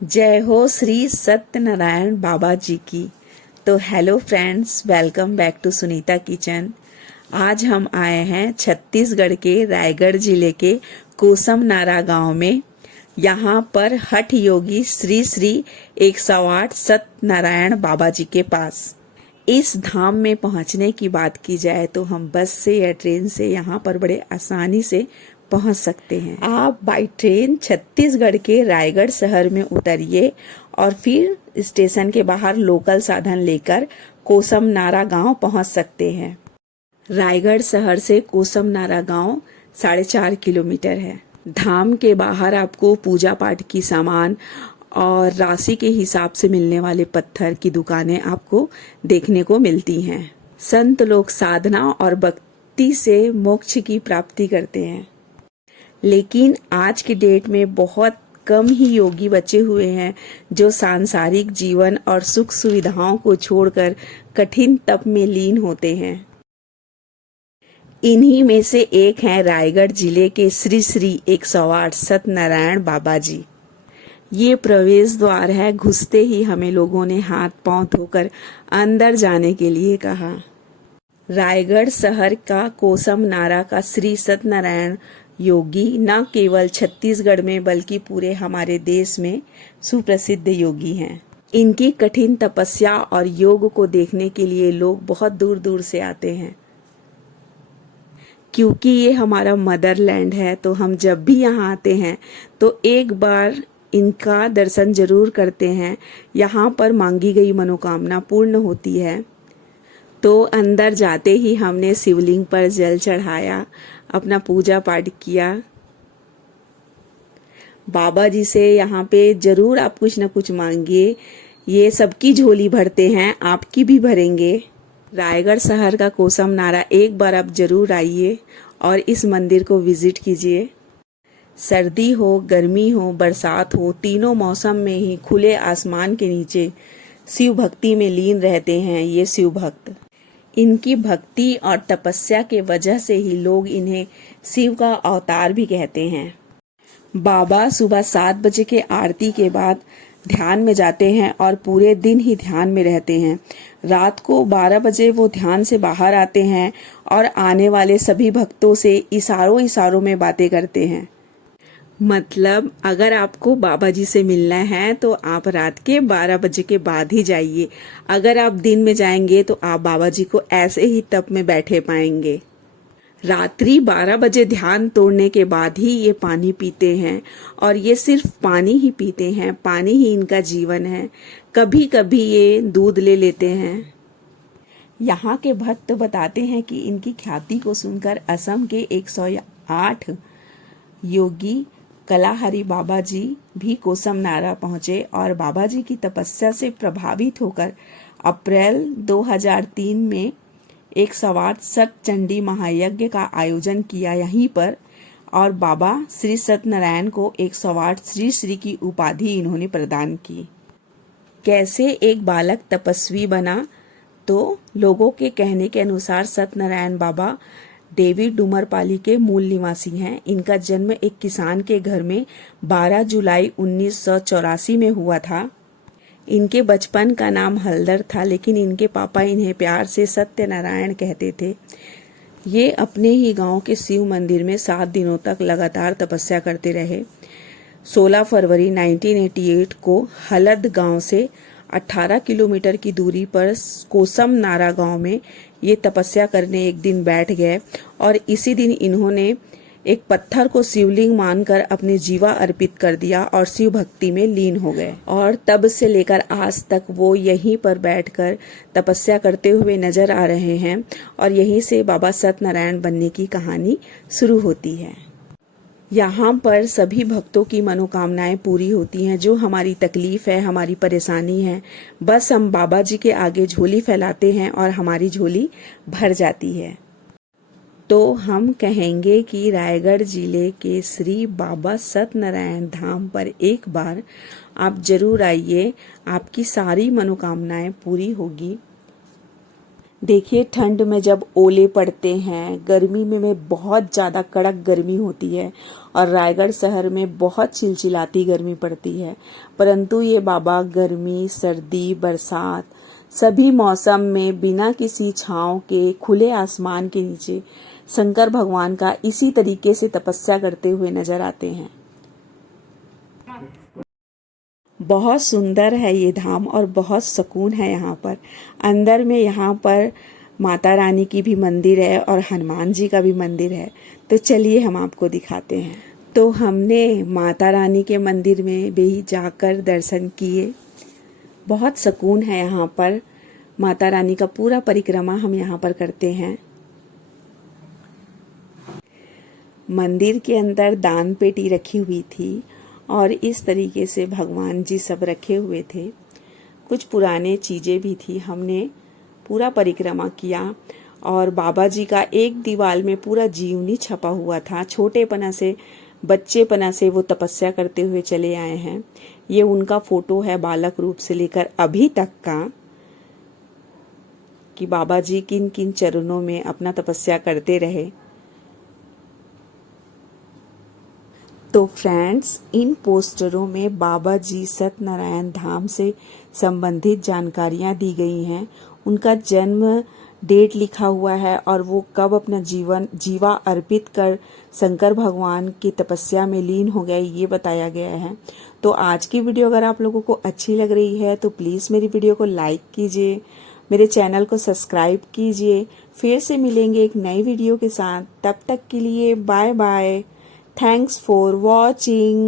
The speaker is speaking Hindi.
जय हो श्री सत्यनारायण बाबा जी की। तो hello friends, welcome back to Sunita kitchen. आज हम आए हैं छत्तीसगढ़ के रायगढ़ जिले के कोसम नारा गांव में। यहाँ पर हठ योगी श्री श्री 108 सत्यनारायण बाबा जी के पास। इस धाम में पहुंचने की बात की जाए तो हम बस से या ट्रेन से यहाँ पर बड़े आसानी से पहुंच सकते हैं। आप बाई ट्रेन छत्तीसगढ़ के रायगढ़ शहर में उतरिए और फिर स्टेशन के बाहर लोकल साधन लेकर कोसम नारा गांव पहुंच सकते हैं। रायगढ़ शहर से कोसम नारा गांव 4.5 किलोमीटर है। धाम के बाहर आपको पूजा पाठ की सामान और राशि के हिसाब से मिलने वाले पत्थर की दुकानें आपको देखने को मिलती हैं। संत लोग साधना और भक्ति से मोक्ष की प्राप्ति करते हैं, लेकिन आज की डेट में बहुत कम ही योगी बचे हुए हैं जो सांसारिक जीवन और सुख सुविधाओं को छोड़कर कठिन तप में लीन होते हैं। इन्हीं में से एक हैं रायगढ़ जिले के श्री श्री 108 सत्यनारायण बाबा जी। ये प्रवेश द्वार है। घुसते ही हमें लोगों ने हाथ पांव धोकर अंदर जाने के लिए कहा। रायगढ़ शहर का कोसम नारा का श्री सत्यनारायण योगी न केवल छत्तीसगढ़ में बल्कि पूरे हमारे देश में सुप्रसिद्ध योगी हैं। इनकी कठिन तपस्या और योग को देखने के लिए लोग बहुत दूर दूर से आते हैं। क्योंकि ये हमारा मदरलैंड है, तो हम जब भी यहाँ आते हैं तो एक बार इनका दर्शन जरूर करते हैं। यहाँ पर मांगी गई मनोकामना पूर्ण होती है। तो अंदर जाते ही हमने शिवलिंग पर जल चढ़ाया, अपना पूजा पाठ किया। बाबा जी से यहाँ पे जरूर आप कुछ न कुछ मांगिए। ये सबकी झोली भरते हैं, आपकी भी भरेंगे। रायगढ़ शहर का कोसम नारा एक बार आप जरूर आइए और इस मंदिर को विजिट कीजिए। सर्दी हो, गर्मी हो, बरसात हो, तीनों मौसम में ही खुले आसमान के नीचे शिव भक्ति में लीन रहते हैं ये शिव भक्त। इनकी भक्ति और तपस्या के वजह से ही लोग इन्हें शिव का अवतार भी कहते हैं। बाबा सुबह 7 बजे के आरती के बाद ध्यान में जाते हैं और पूरे दिन ही ध्यान में रहते हैं। रात को 12 बजे वो ध्यान से बाहर आते हैं और आने वाले सभी भक्तों से इशारों इशारों में बातें करते हैं। मतलब अगर आपको बाबा जी से मिलना है तो आप रात के 12 बजे के बाद ही जाइए। अगर आप दिन में जाएंगे तो आप बाबा जी को ऐसे ही तप में बैठे पाएंगे। रात्रि 12 बजे ध्यान तोड़ने के बाद ही ये पानी पीते हैं और ये सिर्फ पानी ही पीते हैं। पानी ही इनका जीवन है। कभी कभी ये दूध ले लेते हैं। यहाँ के भक्त बताते हैं कि इनकी ख्याति को सुनकर असम के 108 योगी कलाहरी बाबा जी भी कोसम नारा पहुंचे और बाबा जी की तपस्या से प्रभावित होकर अप्रैल 2003 में 108 सत चंडी महायज्ञ का आयोजन किया यहीं पर, और बाबा श्री सत्यनारायण को 108 श्री श्री की उपाधि इन्होंने प्रदान की। कैसे एक बालक तपस्वी बना? तो लोगों के कहने के अनुसार सत्यनारायण बाबा डेविड डुमरपाली के मूल निवासी हैं। इनका जन्म एक किसान के घर में 12 जुलाई 1984 में हुआ था। इनके बचपन का नाम हलदर था, लेकिन इनके पापा इन्हें प्यार से सत्यनारायण कहते थे। ये अपने ही गांव के शिव मंदिर में 7 दिनों तक लगातार तपस्या करते रहे। 16 फरवरी 1988 को हलद गांव से 18 किलोमीटर की दूरी पर कोसम नारा गांव में ये तपस्या करने एक दिन बैठ गए और इसी दिन इन्होंने एक पत्थर को शिवलिंग मानकर अपने जीवा अर्पित कर दिया और शिव भक्ति में लीन हो गए। और तब से लेकर आज तक वो यहीं पर बैठकर तपस्या करते हुए नजर आ रहे हैं और यहीं से बाबा सत्यनारायण बनने की कहानी शुरू होती है। यहाँ पर सभी भक्तों की मनोकामनाएं पूरी होती हैं। जो हमारी तकलीफ है, हमारी परेशानी है, बस हम बाबा जी के आगे झोली फैलाते हैं और हमारी झोली भर जाती है। तो हम कहेंगे कि रायगढ़ जिले के श्री बाबा सत्यनारायण धाम पर एक बार आप जरूर आइए। आपकी सारी मनोकामनाएं पूरी होगी। देखिए ठंड में जब ओले पड़ते हैं, गर्मी में बहुत ज़्यादा कड़क गर्मी होती है और रायगढ़ शहर में बहुत चिलचिलाती गर्मी पड़ती है, परंतु ये बाबा गर्मी, सर्दी, बरसात सभी मौसम में बिना किसी छांव के खुले आसमान के नीचे शंकर भगवान का इसी तरीके से तपस्या करते हुए नजर आते हैं। बहुत सुंदर है ये धाम और बहुत सुकून है यहाँ पर। अंदर में यहाँ पर माता रानी की भी मंदिर है और हनुमान जी का भी मंदिर है, तो चलिए हम आपको दिखाते हैं। तो हमने माता रानी के मंदिर में भी जाकर दर्शन किए। बहुत सुकून है यहाँ पर। माता रानी का पूरा परिक्रमा हम यहाँ पर करते हैं। मंदिर के अंदर दान पेटी रखी हुई थी और इस तरीके से भगवान जी सब रखे हुए थे। कुछ पुराने चीज़ें भी थी। हमने पूरा परिक्रमा किया और बाबा जी का एक दीवार में पूरा जीवनी छपा हुआ था। छोटेपना से बच्चेपना से वो तपस्या करते हुए चले आए हैं। ये उनका फोटो है बालक रूप से लेकर अभी तक का, कि बाबा जी किन किन चरणों में अपना तपस्या करते रहे। तो फ्रेंड्स, इन पोस्टरों में बाबा जी सत्यनारायण धाम से संबंधित जानकारियां दी गई हैं। उनका जन्म डेट लिखा हुआ है और वो कब अपना जीवा अर्पित कर शंकर भगवान की तपस्या में लीन हो गए, ये बताया गया है। तो आज की वीडियो अगर आप लोगों को अच्छी लग रही है तो प्लीज़ मेरी वीडियो को लाइक कीजिए, मेरे चैनल को सब्सक्राइब कीजिए। फिर से मिलेंगे एक नई वीडियो के साथ। तब तक के लिए bye bye. Thanks for watching.